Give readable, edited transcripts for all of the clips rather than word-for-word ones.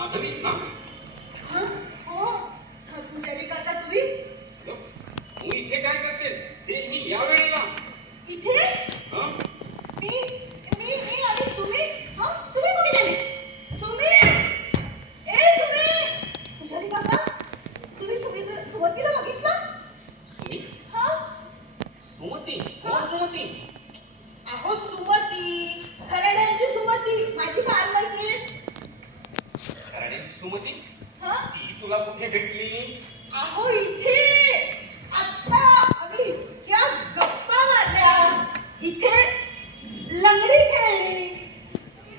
माधवीच ना? हा? हो. पुजारी काका तुम्ही तू इथे काय करतेस? ते मी या वेळेला इथे हं? मी मी मी आणि सुमी. हा सुमी कुठे गेली? सुमी, ए सुमी. पुजारी काका तुम्ही सुमतीला बघितलं? सुमी? हा सुमती? कोण सुमती? अहो सुमती, खराड्यांची सुमती, माझी बाल मैत्रीण. खराड्यांची सुमती? हा ती तुला कुठे भेटली? अहो इथे आता आम्ही इतक्या गप्पा मारल्या, इथे लंगडी खेळली,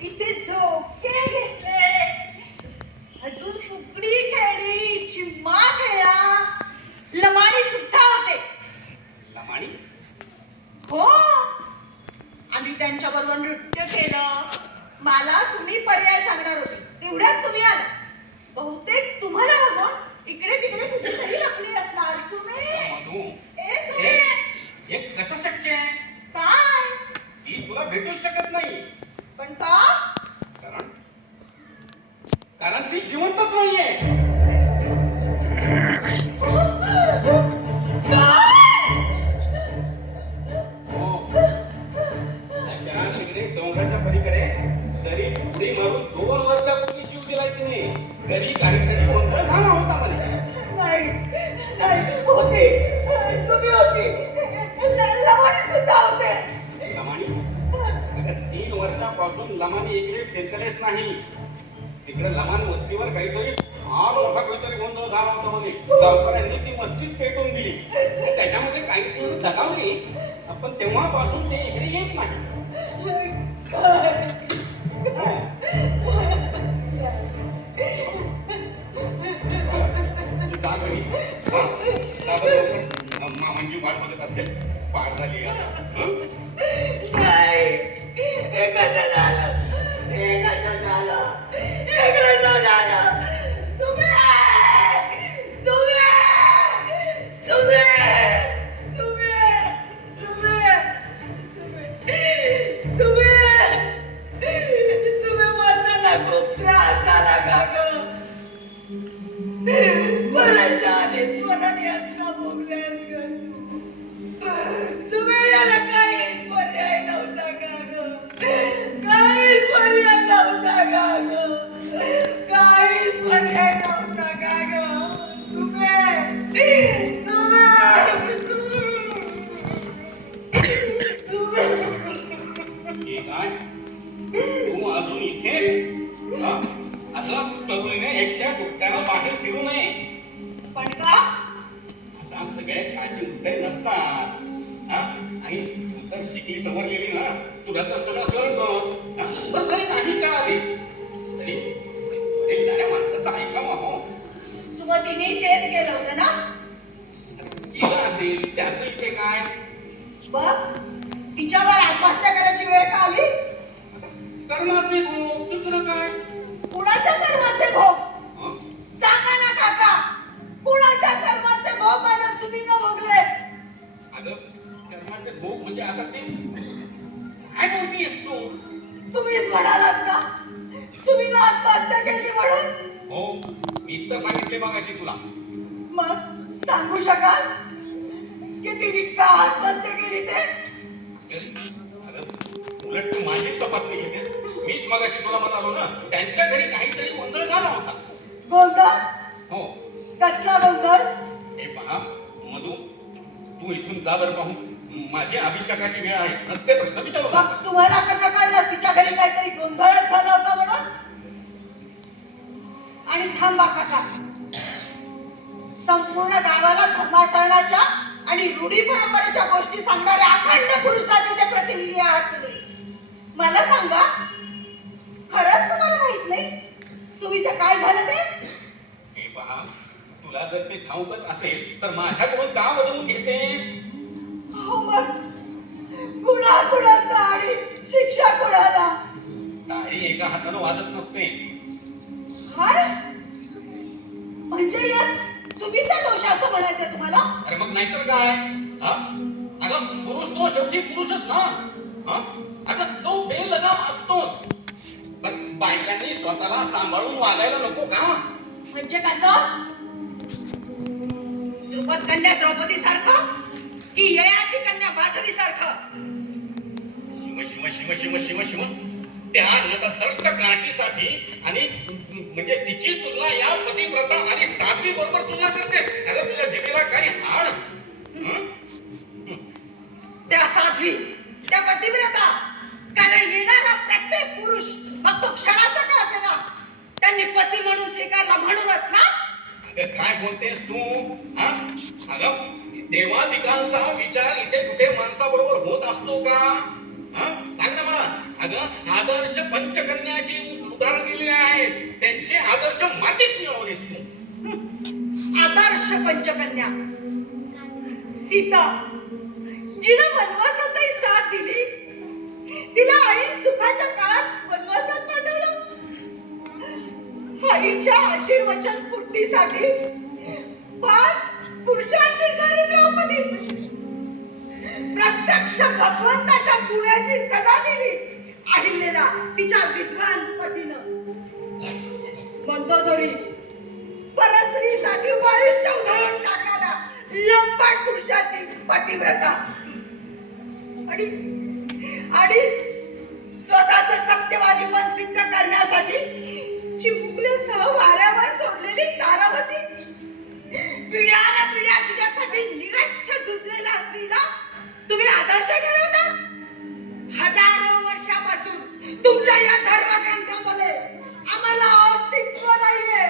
इथे झोके घेतले, अजून फुगडी खेळली, चिम्मा खेळला, लमाणी सुद्धा होते. लमाणी? हो आम्ही त्यांच्या बरोबर नृत्य केलं. मला सुमी पर्याय सांगणार होती, तेवढ्यात तुम्ही आला. बहुतेक तुम्हाला बघून इकडे तिकडे कुठेतरी लपली असणार. सुमी, मधू, ए सुमी. हे कसं शक्य आहे? काय? ती तुला भेटूच शकत नाही. पण का? कारण कारण ती जिवंतच नाहीये. हो. त्या तिकडे डोंगराच्या पलीकडे तरी उडी मारून 2 वर्षापूर्वी जीव दिलाय तिने. घरी काहीतरी गोंधळ झाला होता म्हणे. नाही नाही होती, सुमी होती, लमाणी सुद्धा होते. लमाणी? अगं 3 वर्षापासून लमानी इकडे फिरकलेच नाही. तिकडे लमान वस्तीवर काहीतरी फार मोठा काहीतरी गोंधळ झाला होता म्हणे. गावकऱ्यांनी ती वस्तीच पेटवून दिली. त्याच्यामध्ये काहीतरी दगावली. पण तेव्हापासून ते इकडे येत नाही. जा घरी. जा बरं. मामांची वाट बघत असते. पाठ झाली आता. हं? नाही, हे कसं झालं? हे कसं झालं? हे कसं झालं? सुमे! सुमे! सुमे! सुमे! सुमे! सुमे! सुमे बोलताना खूप त्रास झाला का गं? मरायच्या आधीच मनाने यातना भोगल्यात गं. सुमे याला काहीच पर्याय नव्हता का गं? काहीच पर्याय नव्हता का गं? काहीच पर्याय नव्हता का गं? सुमे! सुमे! हे काय? तू अजून इथेच? हं? असं तरुणीने एकट्या दुकट्यानं बाहेर फिरू नये. पण का? असा सगळे काळजी मुद्दे नसतात. आणि तू तर शिकली सवरलेली ना, तुला तर सगळं कळतं. बस जरी नाही का आली तरी वडीलधाऱ्या माणसाचं ऐकावं. हो, सुमतीने तेच केलं होतं ना? केलं असेल त्याचं इथे काय? बघ तिच्यावर आत्महत्या करायची वेळ का आली? कर्माचे भोग, दुसरं काय? कुणाच्या कर्माचे भोग? हं? सांगा ना काका, कुणाच्या कर्माचे भोग मला सुमीनं भोगले? अगं कर्माचे भोग म्हणजे आता ते काय बोलतीयस तू? तुम्हीच म्हणालात ना सुमीनं आत्महत्या केली म्हणून. हो, मीच तर सांगितले मगाशी तुला. मग सांगू शकाल की तिने का आत्महत्या केली ते? अगं उलट तू माझीच तपासणी घेतेस. मीच मगाशी तुला म्हणालो ना, त्यांच्या घरी काहीतरी गोंधळ झाला होता. गोंधळ? हो, कसला गोंधळ? हे पहा मधू, तू इथून जा बरं पाहू. माझी अभिषेकाची वेळ आहे. नसते प्रश्न विचारू मग नकोस. तुम्हाला कसं कळलं तिच्या घरी काहीतरी गोंधळच झाला होता म्हणून? आणि थांबा काका, संपूर्ण गावाला धर्माचरणाच्या आणि रूढी परंपरेच्या गोष्टी सांगणाऱ्या अखंड पुरुष जातीचे प्रतिनिधी आहात तुम्ही. मला सांगा, खरंच तुम्हाला माहित नाही सुमीचं काय झालं ते? हे पहा, तुला जर ते ठाऊकच असेल तर माझ्याकडून का बदलून घेतेस? हो मग कुणाचा आणि शिक्षा कुणाला? टाळी एका हातानं वाजत नसते. काय म्हणजे यात सुमीचा दोष असं म्हणायचं तुम्हाला? अरे मग नाहीतर काय? हा? अगं पुरुष तो शेवटी पुरुषच ना. हा? अगं तो बेलगाम असतोच. पण बायकांनी स्वतःला सांभाळून वागायला नको का? म्हणजे कसं? द्रुपद कन्या द्रौपदी सारखं की ययाती कन्या माधवी सारखं? शिव शिव शिव शिव शिव शिव त्या नतद्रष्ट काठीसाठी आणि म्हणजे तिची तुलना या पतिव्रता आणि साध्वी बरोबर तुलना करतेस? अगं तुझ्या जिभेला काही हाड? हं? त्या साध्वी, त्या पतिव्रता, कारण येणारा प्रत्येक पुरुष मग तो क्षणाचा का असेना त्यांनी पती म्हणून स्वीकारला म्हणूनच ना? अगं काय बोलतेस तू? हा? अगं देवाधिकांचा विचार इथे कुठे माणसाबरोबर होत असतो का? हा? सांग ना मला. अगं आदर्श पंचकन्याची उदाहरण दिली आहे, त्यांचे आदर्श मातीत मिळवलीस तू. आदर्श पंचकन्या सीता, जिनं वनवासातही साथ दिली, तिला आई सुखाच्या काळात वनवासात पाठवलं. आईच्या आशीर्वचन पूर्तीसाठी पाच पुरुषांची झाली द्रौपदी. प्रत्यक्ष भगवंताच्या पुण्याची सदा दिली अहिल्याला तिच्या विद्वान पतीनं. मंदोदरी परस्त्रीसाठी आयुष्य उधळून टाकणाऱ्या लंपाट पुरुषाची पतिव्रता आणि स्वतःचं सत्यवादीपण सिद्ध करण्यासाठी चिमुकल्यासह वाऱ्यावर सोडलेली तारावती. पिढ्याला तुझ्यासाठी निरच्छ झुजलेल्या स्त्रीला तुम्ही आदर्श ठरवता? हजारो वर्षापासून तुमच्या या धर्मग्रंथामध्ये आम्हाला अस्तित्व नाहीये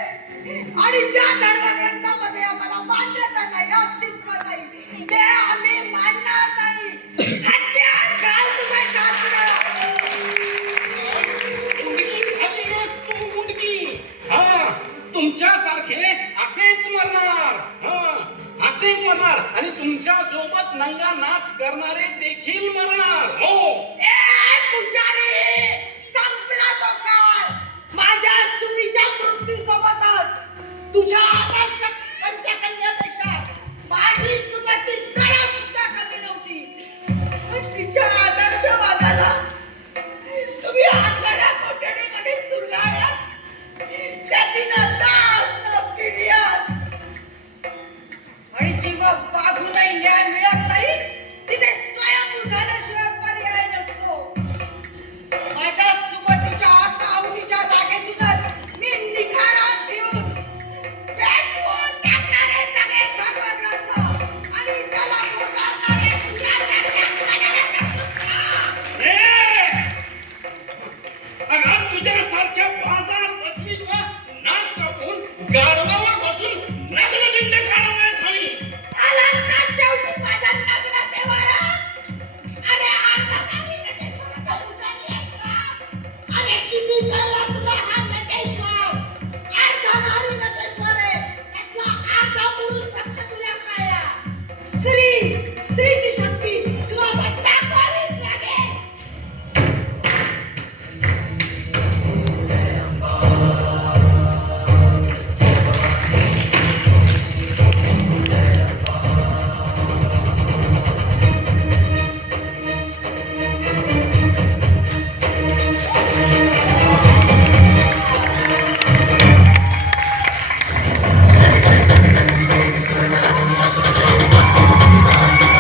आणि ज्या धर्मग्रंथामध्ये आम्हाला मान्यता नाही, अस्तित्व नाही, ते आम्ही मानणार नाही. खड्ड्यात घाल तुझं शास्त्र. तुमच्यासारखे असेच मरणार. असेच मरणार आणि तुमच्या सोबत नंगा नाच करणारे देखील मरणार. हो पुजारी, संपला तो काळ. माझ्या सुमीच्या मृत्यूसोबतच तुझ्या आदर्श पंचकन्यापेक्षा माझी सुमती जरा सुद्धा कमी नव्हती. पण तिच्या आदर्शवादाला तुम्ही आतल्या कोठडीमध्ये चुरगाळलात. त्याची न दाद न फिर्याद. आणि जेव्हा वाघूनही न्याय मिळत नाही तिथे स्वयंभू झाल्याशिवाय पर्याय नसतो. माझ्या सुमतीच्या आत्माहुतीच्या रागेतूनच मी निखारात घेऊन पेटवून टाकणारे सगळे धर्मग्रंथ आणि त्याला पुकारणारे तुझ्यासारख्या बाजार बसवीचा नाक कापून गाढवावर बसून नग्न दिंडे काढावयास हवी. आलास का शेवटी माझ्या नग्न देवारा? अरे अर्धनारी नटेश्वराचा पुजारी आहेस का? अरे किती कळला तुला हा नटेश्वर? अर्धनारी नटेश्वर आहे. त्यातला अर्धा पुरुष फक्त तुला कळला. स्त्रीची